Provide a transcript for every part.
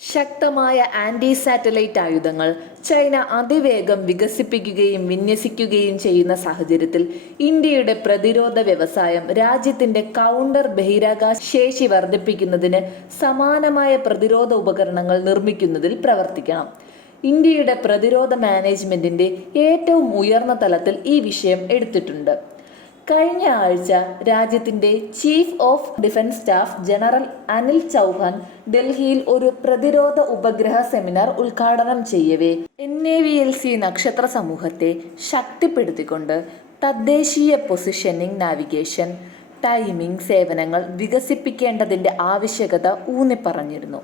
ശക്തമായ anti satellite ആയുധങ്ങൾ China അതിവേഗം വികസിപ്പിക്കുകയും വിന്യസിക്കുകയും ചെയ്യുന്ന സാഹചര്യത്തിൽ ഇന്ത്യയുടെ പ്രതിരോധ വ്യവസായം രാജ്യത്തിന്റെ കൗണ്ടർ ബഹിരാകാശ ശേഷി വർദ്ധിപ്പിക്കുന്നതിന് സമാനമായ പ്രതിരോധ ഉപകരണങ്ങൾ നിർമ്മിക്കുന്നതിൽ പ്രവർത്തിക്കണം. ഇന്ത്യയുടെ പ്രതിരോധ മാനേജ്മെന്റിന്റെ ഏറ്റവും ഉയർന്ന തലത്തിൽ ഈ വിഷയം എടുത്തിട്ടുണ്ട്. കഴിഞ്ഞ ആഴ്ച രാജ്യത്തിന്റെ chief of defence staff general Anil Chauhan ഡൽഹിയിൽ ഒരു പ്രതിരോധ ഉപഗ്രഹ സെമിനാർ ഉദ്ഘാടനം ചെയ്യവേ. N A V L C നക്ഷത്ര സമൂഹത്തെ ശക്തിപ്പെടുത്തിക്കൊണ്ട് തദ്ദേശീയ പൊസിഷനിംഗ് നാവിഗേഷൻ ടൈമിംഗ് സേവനങ്ങൾ വികസിപ്പിക്കേണ്ടതിന്റെ ആവശ്യകത ഊന്നിപ്പറഞ്ഞിരുന്നു.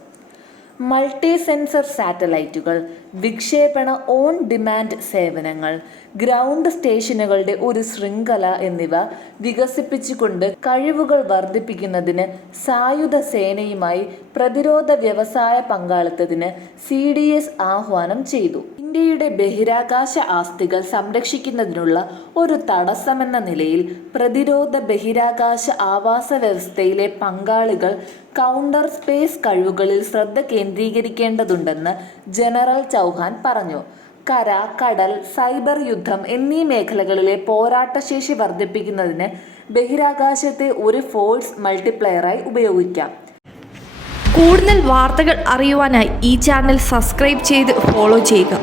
മൾട്ടി സെൻസർ സാറ്റലൈറ്റുകൾ വിക്ഷേപണ ഓൺ ഡിമാൻഡ് സേവനങ്ങൾ ഗ്രൗണ്ട് സ്റ്റേഷനുകളുടെ ഒരു ശൃംഖല എന്നിവ വികസിപ്പിച്ചുകൊണ്ട് കഴിവുകൾ വർദ്ധിപ്പിക്കുന്നതിന് സായുധ സേനയുമായി പ്രതിരോധ വ്യവസായ പങ്കാളിത്തത്തിന് സി ഡി എസ് ആഹ്വാനം ചെയ്തു. ഇന്ത്യയുടെ ബഹിരാകാശ ആസ്തികൾ സംരക്ഷിക്കുന്നതിനുള്ള ഒരു തടസ്സമെന്ന നിലയിൽ പ്രതിരോധ ബഹിരാകാശ ആവാസ വ്യവസ്ഥയിലെ പങ്കാളികൾ കൗണ്ടർ സ്പേസ് കഴിവുകളിൽ ശ്രദ്ധ കേന്ദ്രീകരിക്കേണ്ടതുണ്ടെന്ന് ജനറൽ ചൗഹാൻ പറഞ്ഞു. കര കടൽ സൈബർ യുദ്ധം എന്നീ മേഖലകളിലെ പോരാട്ടശേഷി വർദ്ധിപ്പിക്കുന്നതിന് ബഹിരാകാശത്തെ ഒരു ഫോഴ്സ് മൾട്ടിപ്ലയറായി ഉപയോഗിക്കാം. കൂടുതൽ വാർത്തകൾ അറിയുവാനായി ഈ ചാനൽ സബ്സ്ക്രൈബ് ചെയ്ത് ഫോളോ ചെയ്യുക.